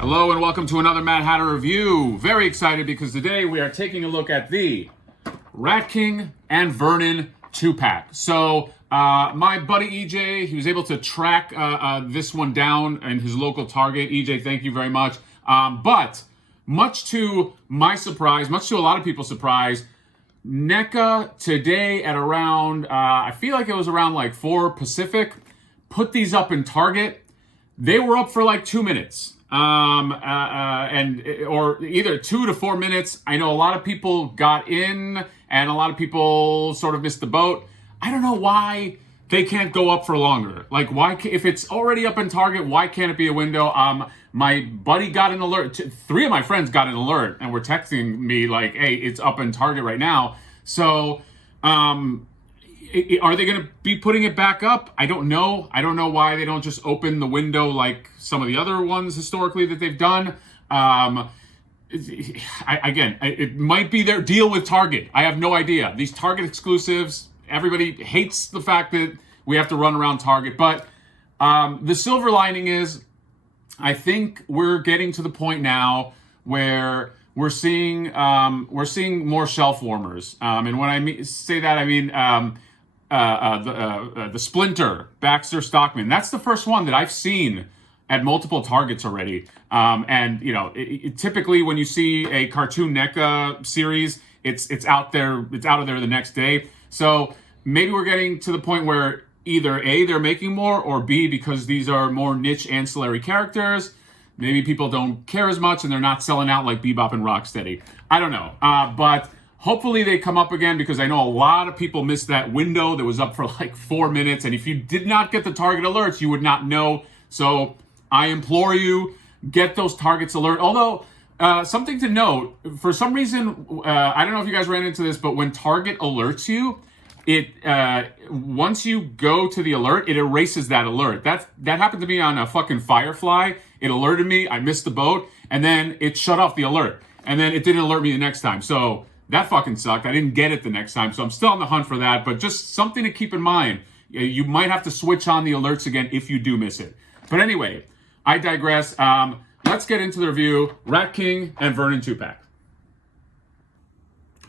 Hello and welcome to another Mad Hatter review. Very excited because today we are taking a look at the King and Vernon 2-pack. So my buddy EJ, he was able to track this one down in his local Target. EJ, thank you very much. But much to my surprise, much to a lot of people's surprise, NECA today at around, I feel like it was around like 4 Pacific, put these up in Target. They were up for like 2 minutes. Or either 2 to 4 minutes. I know a lot of people got in and a lot of people sort of missed the boat. I don't know why they can't go up for longer. Like, why, if it's already up in Target, why can't it be a window? My buddy got an alert. 3 of my friends got an alert and were texting me like, hey, it's up in Target right now. So, are they going to be putting it back up? I don't know. I don't know why they don't just open the window like some of the other ones historically that they've done. It might be their deal with Target. I have no idea. These Target exclusives, everybody hates the fact that we have to run around Target. But the silver lining is, I think we're getting to the point now where we're seeing more shelf warmers. And when I say that, I mean the Splinter Baxter Stockman. That's the first one that I've seen at multiple Targets already. And you know, typically when you see a cartoon NECA series, it's out there, it's out of there the next day. So maybe we're getting to the point where either A, they're making more, or B, because these are more niche ancillary characters, maybe people don't care as much and they're not selling out like Bebop and Rocksteady. I don't know. But hopefully they come up again, because I know a lot of people missed that window that was up for like 4 minutes. And if you did not get the Target alerts, you would not know. So I implore you, get those Targets alert. Although, something to note, for some reason, I don't know if you guys ran into this, but when Target alerts you, once you go to the alert, it erases that alert. That happened to me on a fucking Firefly. It alerted me, I missed the boat, and then it shut off the alert. And then it didn't alert me the next time. So that fucking sucked. I didn't get it the next time, so I'm still on the hunt for that. But just something to keep in mind. You might have to switch on the alerts again if you do miss it. But anyway, I digress. Let's get into the review. King and Vernon 2-pack.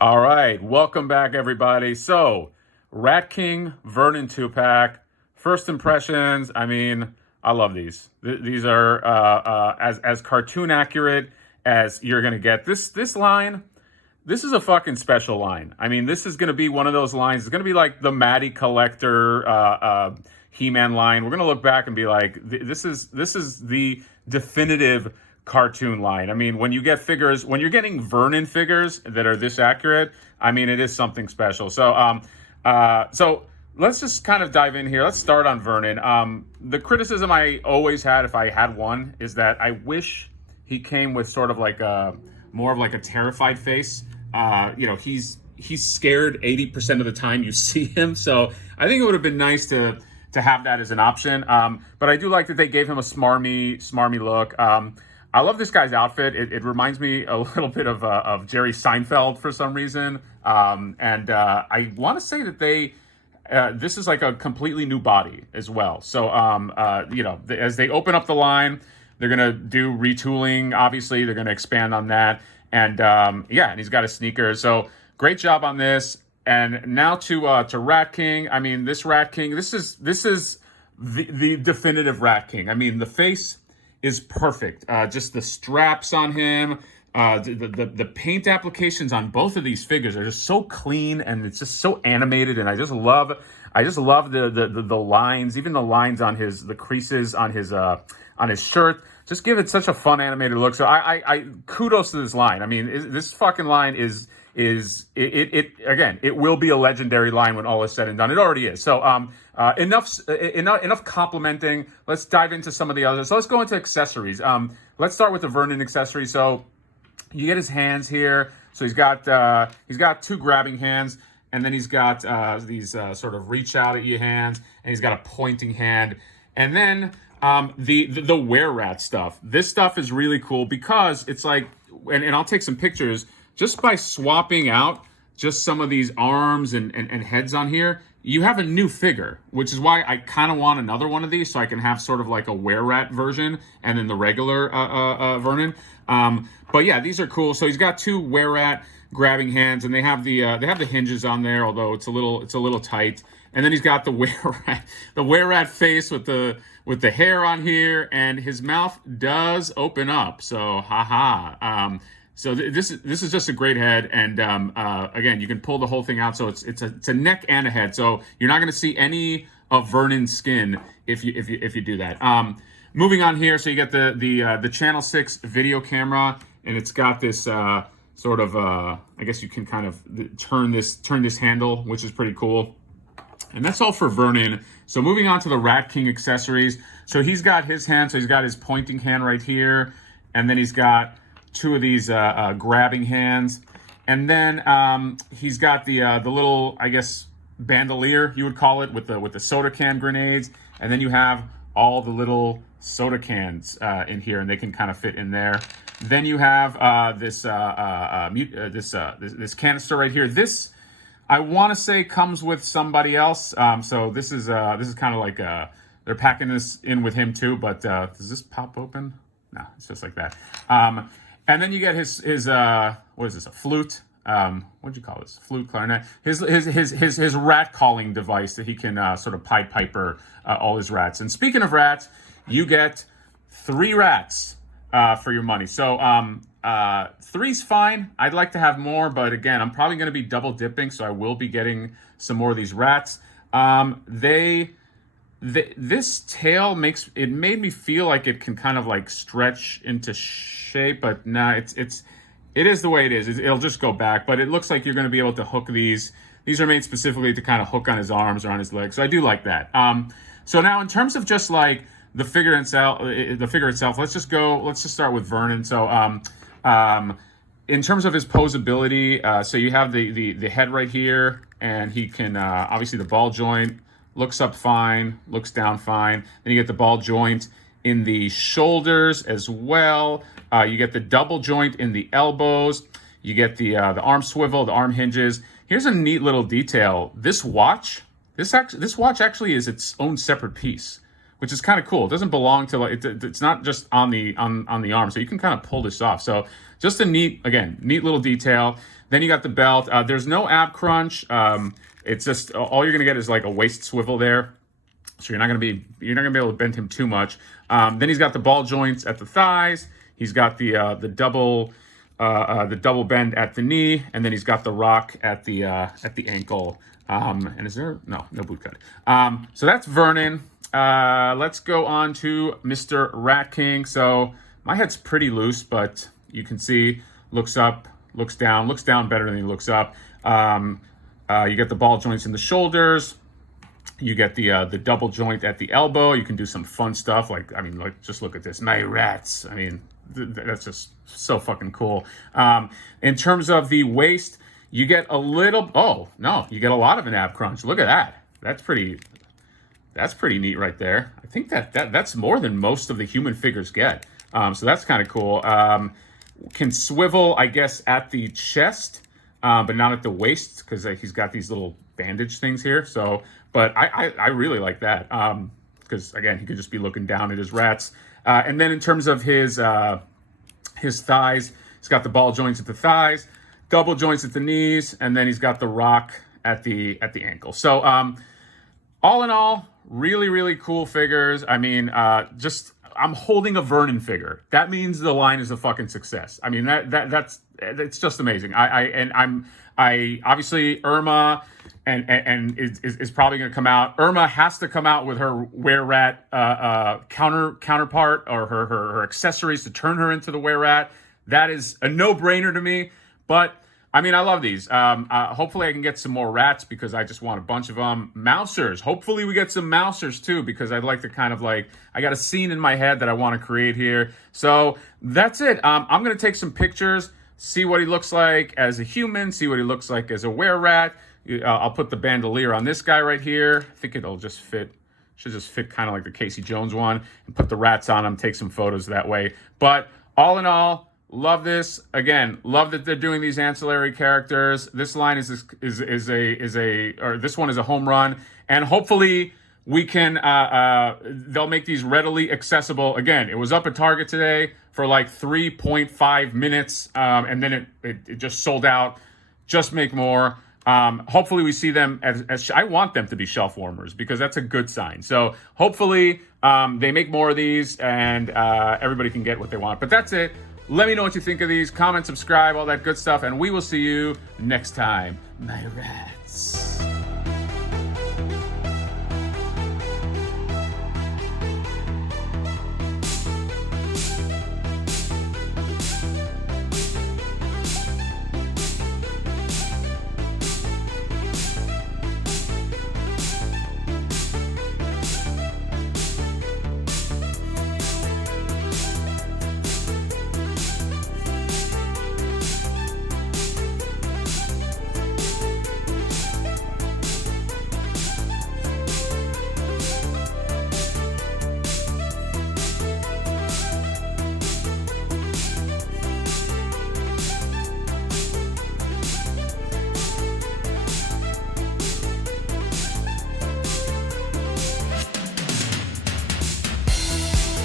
All right, welcome back, everybody. So, King, Vernon 2-pack. First impressions, I mean, I love these. These are as cartoon accurate as you're going to get. This line, this is a fucking special line. I mean, this is going to be one of those lines. It's going to be like the Maddie Collector He-Man line. We're going to look back and be like, this is the definitive cartoon line. I mean, when you get figures, when you're getting Vernon figures that are this accurate, I mean, it is something special. So, so let's just kind of dive in here. Let's start on Vernon. The criticism I always had, if I had one, is that I wish he came with sort of like more of like a terrified face. You know, he's scared 80% of the time you see him. So I think it would have been nice to have that as an option. But I do like that they gave him a smarmy look. I love this guy's outfit. It reminds me a little bit of Jerry Seinfeld for some reason. I want to say that this is like a completely new body as well. So, you know, as they open up the line, they're going to do retooling. Obviously, they're going to expand on that. And yeah, and he's got a sneaker. So great job on this. And now to King. I mean, this King, this is the definitive King. I mean, the face is perfect. Just the straps on him, the paint applications on both of these figures are just so clean, and it's just so animated. And I just love the lines, even the lines on the creases on his shirt. Just give it such a fun animated look. So I kudos to this line. I mean, this fucking line is again, it will be a legendary line when all is said and done. It already is. So enough complimenting. Let's dive into some of the others. So let's go into accessories. Let's start with the Vernon accessory. So you get his hands here. So he's got 2 grabbing hands, and then he's got these sort of reach out at you hands, and he's got a pointing hand, and then the Were-Rat stuff. This stuff is really cool because it's like, and I'll take some pictures. Just by swapping out just some of these arms and heads on here, you have a new figure, which is why I kind of want another one of these so I can have sort of like a were-rat version and then the regular Vernon. But yeah, these are cool. So he's got two were-rat grabbing hands, and they have the hinges on there, although it's a little tight. And then he's got the were-rat face with the hair on here, and his mouth does open up. So haha. So this is just a great head, and again, you can pull the whole thing out. So it's a neck and a head. So you're not going to see any of Vernon's skin if you do that. Moving on here, so you get the Channel 6 video camera, and it's got this sort of I guess you can kind of turn this handle, which is pretty cool. And that's all for Vernon. So moving on to the Rat King accessories. So he's got his hand, so he's got his pointing hand right here, and then he's got two of these grabbing hands, and then he's got the little, I guess, bandolier you would call it, with the soda can grenades, and then you have all the little soda cans in here, and they can kind of fit in there. Then you have this canister right here. This, I want to say, comes with somebody else. So this is kind of like they're packing this in with him too. But does this pop open? No, it's just like that. And then you get his what is this, a flute? What'd you call this? Flute, clarinet. His rat calling device that he can sort of Pied Piper all his rats. And speaking of rats, you get 3 rats for your money. So 3's fine. I'd like to have more, but again, I'm probably going to be double dipping, so I will be getting some more of these rats. This tail made me feel like it can kind of like stretch into shape, but nah, it is the way it is. It'll just go back, but it looks like you're going to be able to hook these. These are made specifically to kind of hook on his arms or on his legs, so I do like that. So now in terms of just like the figure itself, let's just start with Vernon. So in terms of his posability, so you have the head right here, and he can obviously the ball joint looks up fine, looks down fine. Then you get the ball joint in the shoulders as well. You get the double joint in the elbows. You get the arm swivel, the arm hinges. Here's a neat little detail. This watch actually is its own separate piece, which is kind of cool. It doesn't belong to, like, it's not just on the arm, so you can kind of pull this off. So just a neat little detail. Then you got the belt. There's no ab crunch. It's just all you're gonna get is like a waist swivel there, so you're not gonna be able to bend him too much. Then he's got the ball joints at the thighs. He's got the double bend at the knee, and then he's got the rock at the ankle. And is there no boot cut? So that's Vernon. Let's go on to Mr. Rat King. So my head's pretty loose, but you can see looks up, looks down better than he looks up. You get the ball joints in the shoulders. You get the double joint at the elbow. You can do some fun stuff like just look at this, my rats. I mean, that's just so fucking cool. In terms of the waist, you get a little. Oh no, you get a lot of an ab crunch. Look at that. That's pretty neat right there. I think that's more than most of the human figures get. So that's kind of cool. Can swivel, I guess, at the chest. But not at the waist, because he's got these little bandage things here. So, but I really like that, because again, he could just be looking down at his rats. And then in terms of his thighs, he's got the ball joints at the thighs, double joints at the knees, and then he's got the rock at the ankle. So all in all, really cool figures. I mean, I'm holding a Vernon figure. That means the line is a fucking success. I mean, that's it's just amazing. I obviously Irma and is probably going to come out. Irma has to come out with her were-rat counterpart, or her accessories to turn her into the were-rat. That is a no-brainer to me. But I mean, I love these. Hopefully I can get some more rats, because I just want a bunch of them. Mousers. Hopefully we get some mousers too, because I'd like to kind of like, I got a scene in my head that I want to create here. So that's it. I'm going to take some pictures, see what he looks like as a human, see what he looks like as a were-rat. I'll put the bandolier on this guy right here. I think it'll just fit. Should just fit kind of like the Casey Jones one, and put the rats on him, take some photos that way. But all in all, Love this. Again, love that they're doing these ancillary characters. This line is or this one is a home run, and hopefully we can. They'll make these readily accessible. Again, it was up at Target today for like 3.5 minutes, and then it just sold out. Just make more. Hopefully we see them as I want them to be shelf warmers, because that's a good sign. So hopefully they make more of these, and everybody can get what they want. But that's it. Let me know what you think of these. Comment, subscribe, all that good stuff, and we will see you next time, my rats.